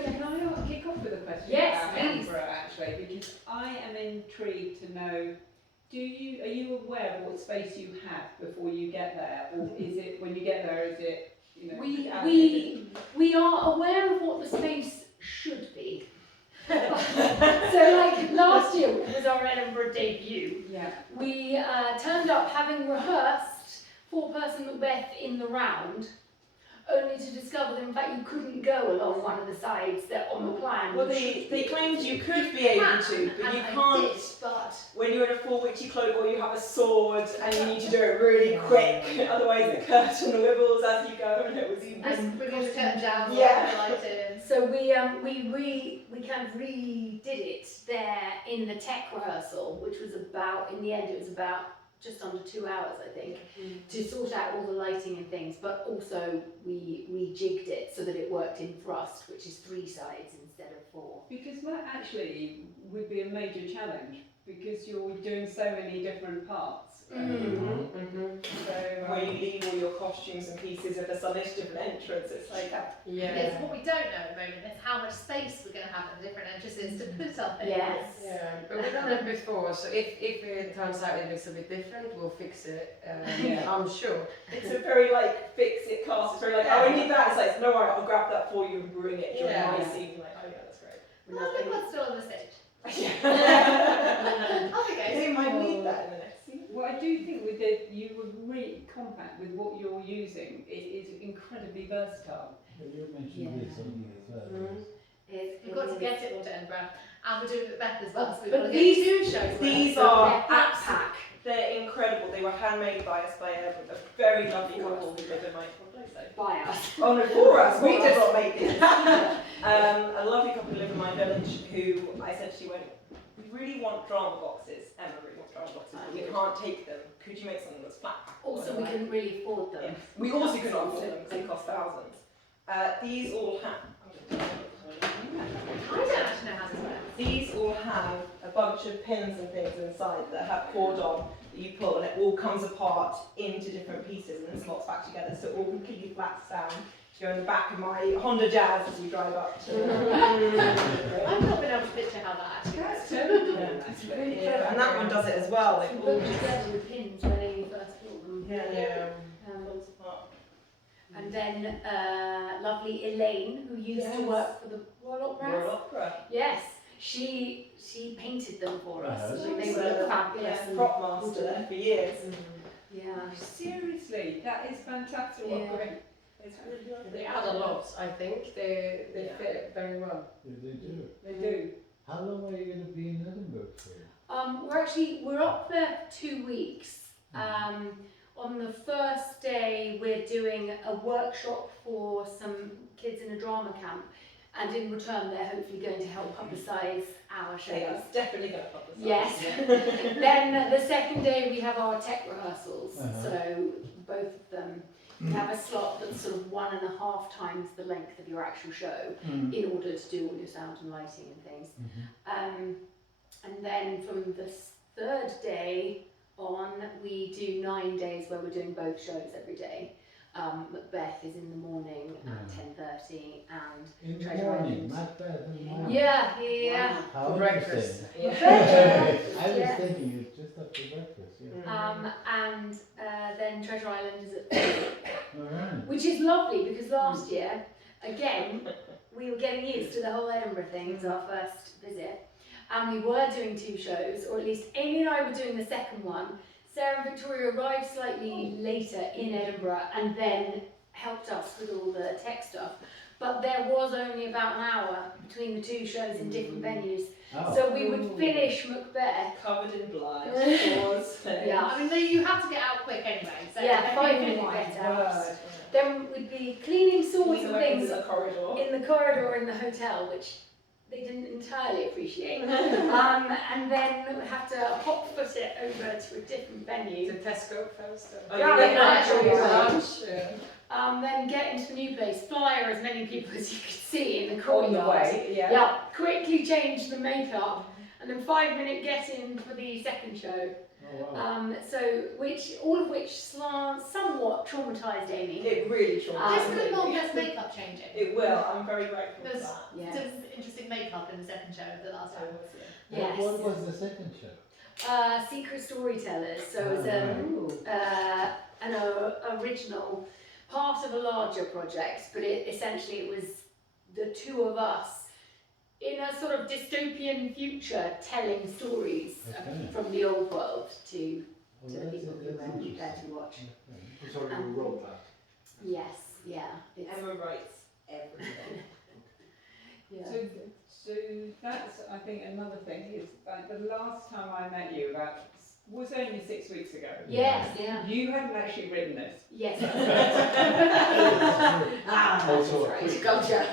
Can I kick off with a question Yes, about please. Edinburgh, actually, because I am intrigued to know, are you aware of what space you have before you get there, or is it, when you get there, is it, We are aware of what the space should be. So like last year, which was our Edinburgh debut, Yeah. we turned up having rehearsed four-person Macbeth in the round, only to discover that in fact you couldn't go along one of the sides that on the plan. Well, they claimed you could be able to, but you can't. When you're in a full witchy cloak or you have a sword and you need to do it really quick, otherwise the curtain wibbles as you go, and it was. Bringing the curtain down, yeah. light in. So we kind of redid it there in the tech rehearsal, which was about, in the end it was about just under 2 hours, I think, to sort out all the lighting and things, but also we rejigged it so that it worked in thrust, which is 3 sides instead of 4. Because that actually would be a major challenge, because you're doing so many different parts. So, Where you leave all your costumes and pieces of the Sunnish different entrance, it's like Yes, what we don't know at the moment is how much space we're going to have at the different entrances to put our things. Yes. Yeah, but we've done it before, so if it turns out it looks a bit different, we'll fix it. I'm sure. it's a very like fix it cast. It's very like, oh, I need that. It's like, no worry, I'll grab that for you and bring it during my scene. Like, oh yeah, that's great. Well, look what's still on the stage. Okay, they might need that in the next scene. Well, I do think with it, you were really compact with what you're using. It is incredibly versatile. You mentioned this on the third. We've got to get it all to Edinburgh, and we're doing Macbeth as well, so we've But got to these- get 2 shows. These So are they're absolutely, backpack. they're incredible. They were handmade by us by a very lovely couple who live in my By us. Oh no, for us. We did not make these. A lovely couple who live in my village who I said, she went, we really want drama boxes. Emma really wants drama boxes, but we can't take them. Could you make something that's flat? Also, we couldn't really afford them. Yeah. We also could not afford them because they cost thousands. These all have. I don't actually know how this works. These all have a bunch of pins and things inside that have cord on that you pull, and it all comes apart into different pieces and then slots back together, so it all completely flats down to go in the back of my Honda Jazz as you drive up to. I've not been able to picture how that actually works. Yeah, and that one does it as well. Like all Put together with pins when you first bought them. yeah. Falls apart. And then lovely Elaine, who used to work for the Royal Opera. Royal Opera. Yes, she painted them for us. Uh-huh. So they were fabulous. Yeah, and prop master there for years. Yeah. Seriously, that is fantastic. Yeah. What great. It's really good. They add a lot, I think. They fit very well. Yeah, they do. They do. How long are you going to be in Edinburgh for? We're up there for 2 weeks. On the first day, we're doing a workshop for some kids in a drama camp, and in return, they're hopefully going to help publicise our shows. It's definitely going to publicise. Yes. Then the second day, we have our tech rehearsals. Uh-huh. So both of them have a slot that's sort of 1.5 times the length of your actual show, in order to do all your sound and lighting and things. And then from the third day on, we do 9 days where we're doing both shows every day. Macbeth is in the morning at 10:30, and In the Treasure morning, Island. Macbeth in the morning. yeah. How Breakfast. interesting. I was Yes. thinking you just after breakfast, yeah. And then Treasure Island is at Alright. which is lovely because last year, again, we were getting used to the whole Edinburgh thing. It was our first visit, and we were doing 2 shows, or at least Amy and I were doing the second one. Sarah and Victoria arrived slightly later in Edinburgh and then helped us with all the tech stuff. But there was only about an hour between the 2 shows in different venues. Oh. So we would finish Macbeth. Covered in blood. Yeah. I mean, you have to get out quick anyway. So Yeah, 5 minute minutes. get out. Then we'd be cleaning swords and things in the corridor. in the corridor in the hotel, which they didn't entirely appreciate. And then we'd have to hot foot it over to a different venue. The Tesco first. Oh, Yeah, yeah, naturally, lunch. Yeah. Then get into the new place, flyer as many people as you could see in the On courtyard. the way, yeah. Yeah, quickly change the makeup, and then 5 minute get in for the second show. Oh, wow. All of which somewhat traumatised Amy. It really traumatized Just for the me. long less makeup changing. It will. I'm very grateful for There's that. Yeah. some interesting makeup in the second show of the last time. Yes. What was the second show? Secret Storytellers. So it was Oh, an original part of a larger project, but essentially it was the two of us in a sort of dystopian future telling stories Okay. from the old world to Well, the that's- people who that's were there interesting. to watch. Okay. Sorry, you wrote that. Yes, yeah. It's, Emma writes everything. yeah. So that's, I think, another thing is like the last time I met you was only 6 weeks ago. Yes, yeah. You hadn't actually written this. Yes. Also, Right, quick- gotcha.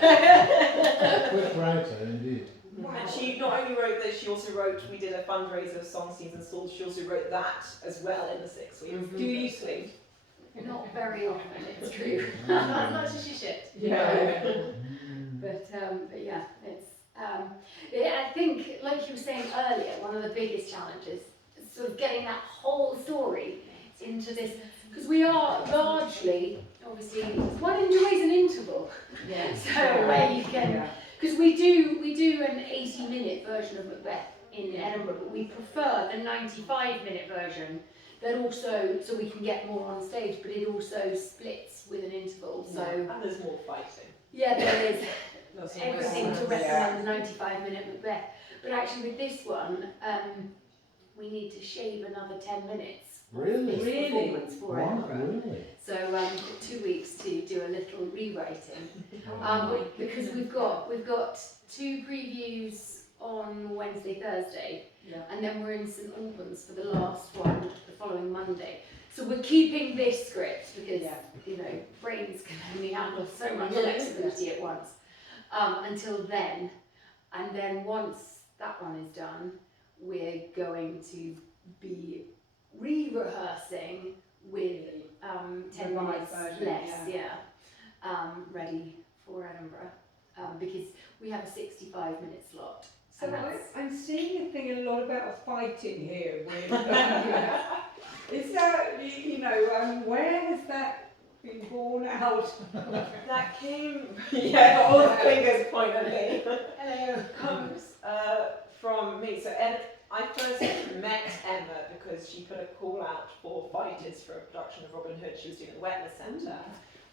Quick writer, indeed. And she not only wrote this, she also wrote, we did a fundraiser of Song Scenes and Stalls, she also wrote that as well in the 6 weeks. Do you sleep? Not very often, it's true. Not as much as she should. Mm. But yeah, it's I think, like you were saying earlier, one of the biggest challenges is sort of getting that whole story into this, because we are largely, obviously, one enjoys an interval. Yeah. So where you can, because we do an 80-minute version of Macbeth in Edinburgh, but we prefer the 95-minute version. That also, so we can get more on stage, but it also splits with an interval. So And there's more fighting. yeah, there is Lots of everything to whistles. recommend the 95-minute Macbeth. But actually with this one, we need to shave another 10 minutes Really? of this performance for Wow, Edinburgh. really? So 2 weeks to do a little rewriting. Because we've got 2 previews on Wednesday, Thursday, Yeah. and then we're in St Albans for the last one the following Monday. So we're keeping this script because you know brains can only handle so much flexibility at once until then, and then once that one is done, we're going to be re-rehearsing with 10 Revised minutes version, less, ready for Edinburgh because we have a 65-minute slot. So And that's- I'm seeing a thing a lot about fighting here. Is that, where has that been born out? That came, all the fingers point at me. Hello. Comes from me. So I first met Emma because she put a call out for fighters for a production of Robin Hood. She was doing at the Wetness Centre.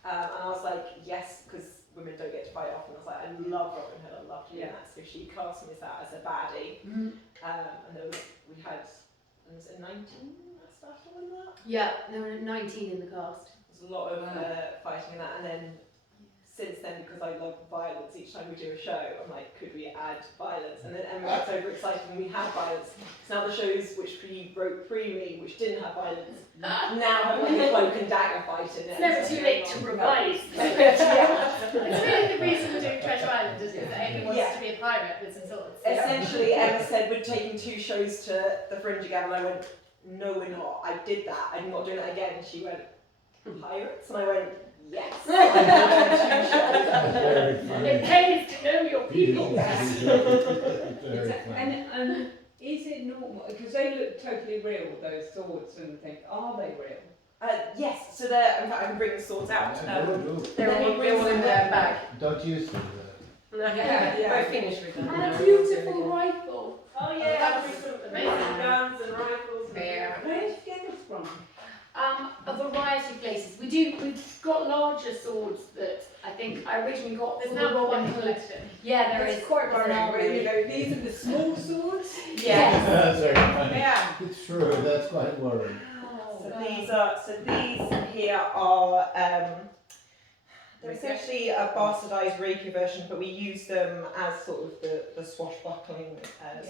And I was like, yes, because women don't get to fight often. I was like, I love Robin Hood, I love doing that. So she cast me as that as a baddie. And we had, was it 19 staff in that? Yeah, there were 19 in the cast. There's a lot of fighting in that, and then since then, because I love violence, each time we do a show, I'm like, could we add violence? And then Emma gets overexcited when we have violence. So now the shows which she wrote pre-me, which didn't have violence, now have like a cloak and dagger fight in it. It's never too late to revise. It's really the reason we're doing Treasure Island, isn't it? That Amy wants to be a pirate with some swords. Essentially, Emma said we're taking 2 shows to the Fringe again, and I went, no, we're not. I did that. I'm not doing that again. And she went, pirates? And I went, yes. That's very funny. It pays to know your people. Very funny. And is it normal? Because they look totally real, those swords and things. Are they real? Yes, so they're, in fact, I can bring the swords out. Yeah, do. They're Let me all bring in some their bag. Don't use them. We're finished with that. And a beautiful rifle. Oh yeah, I bring some amazing guns and rifles. Yeah. Where did you get this from? A variety of places. We've got larger swords that I think I originally got There's for now the Robin one Hood. collection. Yeah, there is. It's quite There's an worrying. army. These are the small swords. Yes. That's very funny. Yeah. It's true, that's quite worrying. So these here are they're essentially a bastardised rapier version, but we use them as sort of the swashbuckling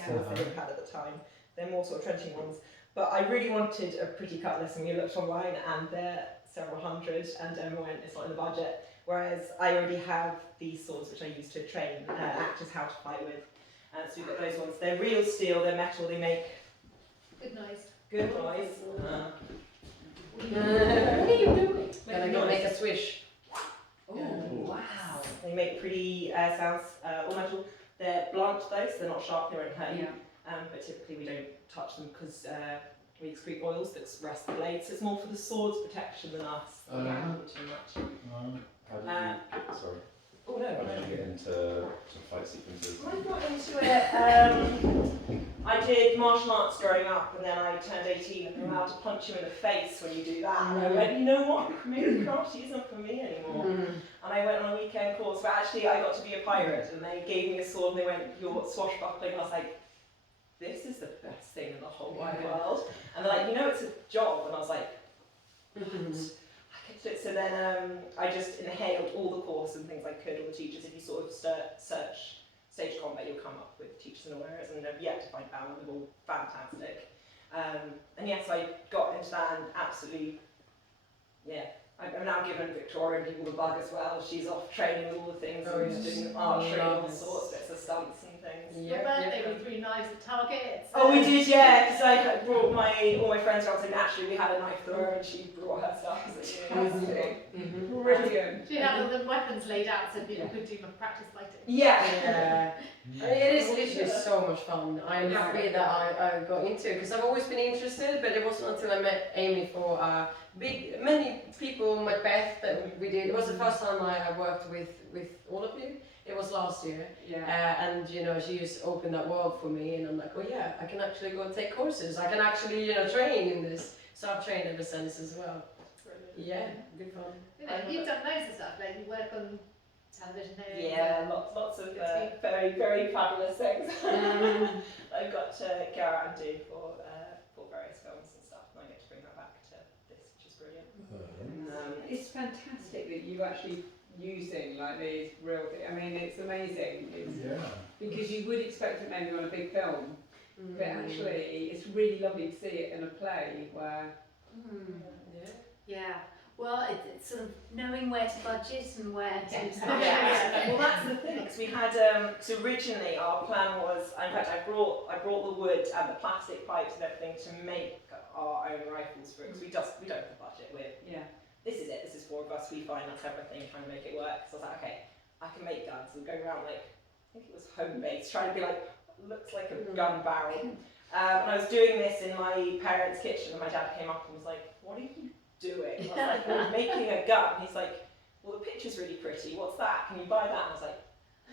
swords they had at the time. They're more sort of trenching ones. But I really wanted a pretty cutlass, and we looked online, and they're several hundred, and Emma went, it's not in the budget. Whereas I already have these swords which I use to train actors how to fight with. So we've got those ones. They're real steel, they're metal, they make Good noise. good noise. What are you doing? Gonna go make a swish. Oh, wow. They make pretty sounds, all metal. They're blunt though, so they're not sharp, they won't hurt you. But typically we don't touch them because we excrete oils that rest the blades. So it's more for the sword's protection than us. Oh, Yeah, yeah. not too much. How did you, sorry, Oh no, how no. did you get into fight sequences? I got into it. I did martial arts growing up, and then I turned 18 and they're allowed to punch you in the face when you do that. And I went, you know what? Maybe karate isn't for me anymore. And I went on a weekend course where actually I got to be a pirate, and they gave me a sword and they went, you're swashbuckling. And I was like, this is the best thing in the whole wide world. And they're like, you know, it's a job. And I was like, what? I could do it. So then I just inhaled all the course and things I could, all the teachers. If you sort of search stage combat, you'll come up with teachers and awareness, and I've yet to find Alan. They're all fantastic. And yes, I got into that and absolutely, yeah. I'm now giving Victoria and people the bug as well. She's off training all the things Oh, and yes. doing archery and all Nice. sorts, bits of stunts and things. Your birthday with 3 knives at Target. Oh, we did, yeah, because I brought all my friends around, so naturally we had a knife thrower and she brought her stuff. Fantastic. Brilliant. She had all the weapons laid out so people could do practice fighting. Yeah. Yeah. It is literally so much fun. I'm happy that I got into it because I've always been interested, but it wasn't until I met Amy for many people met Beth that we did. It was the first time I worked with all of you. It was last year, Yeah. and you know she just opened that world for me, and I'm like, oh yeah, I can actually go and take courses. I can actually train in this. So I've trained ever since as well. Yeah, good fun. You know, you've done loads of stuff, like you work on television here. Yeah, lots of very, very fabulous things. I've got to go out and do for various films and stuff, and I get to bring that back to this, which is brilliant. It's fantastic that you actually using like these real. I mean, it's amazing. It's, Yeah. because you would expect it maybe on a big film, but actually, it's really lovely to see it in a play where. Yeah. Well, it's sort of knowing where to budget and where to. Yeah. Well, that's the thing, because we had, so originally our plan was, in fact, I brought the wood and the plastic pipes and everything to make our own rifles for it, because we don't have the budget. This is it, this is 4 of us, we finance everything, trying to make it work. So I was like, okay, I can make guns, and going around like, I think it was home base, trying to be like, looks like a gun barrel. And I was doing this in my parents' kitchen, and my dad came up and was like, what are you doing? I was like, we're making a gun. He's like, well, the picture's really pretty, what's that? Can you buy that? And I was like,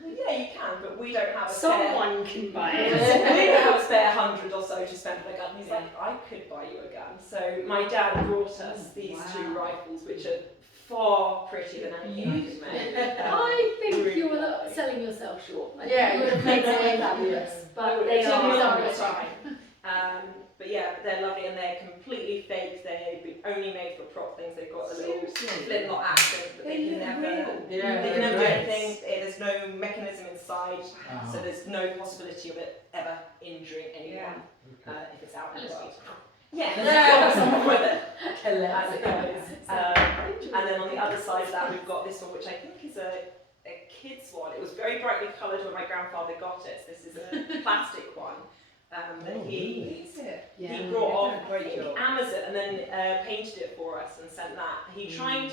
well, yeah, you can, but we don't have a spare. Someone can buy We it. don't have a spare 100 or so to spend on a gun. He's like, I could buy you a gun. So my dad brought us these 2 rifles, which are far prettier than anything I could make. I think Really you're lovely. selling yourself short. I Yeah, think you would have made something fabulous, but they It took me a are long fabulous. time. But yeah, they're lovely and they're completely fake. They've been only made for prop things. They've got a little flintlock action, but they can never. Yeah, They can never do nice. anything. There's no mechanism inside, Ah. so there's no possibility of it ever injuring anyone Okay. if it's out in the Unless world. you Yeah, there's someone with it. Hilarious. As it goes. And then on the other side of that, we've got this one, which I think is a kid's one. It was very brightly coloured when my grandfather got it. This is a plastic one that he Yeah. brought off You've done a great job. Amazon and then painted it for us and sent that. He tried.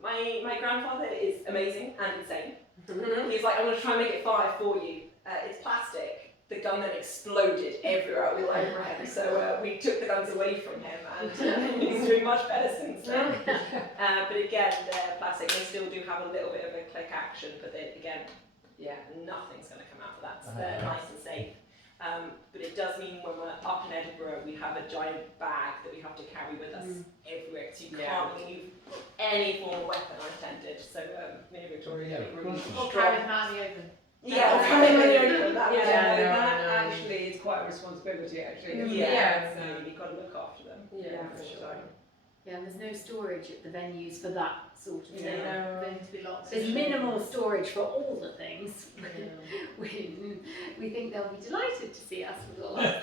My grandfather is amazing and insane. He's like, I'm going to try and make it fire for you. It's plastic. The gun then exploded everywhere all over him. So we took the guns away from him, and he's doing much better since then. But again, they're plastic. They still do have a little bit of a click action, but they, again, nothing's going to come out of that. So they're nice and safe. But it does mean when we're up in Edinburgh, we have a giant bag that we have to carry with us everywhere, because you can't leave any form of weapon unattended. So me and Victoria get really Or carry them out in the open. Yeah, or carry them in the open. That was That actually is quite a responsibility, actually. Yeah, So, so you've got to look after them. Yeah, for sure. Yeah, and there's no storage at the venues for that sort of thing. Going to be locked. There's minimal storage for all the things. We think they'll be delighted to see us with all our stuff.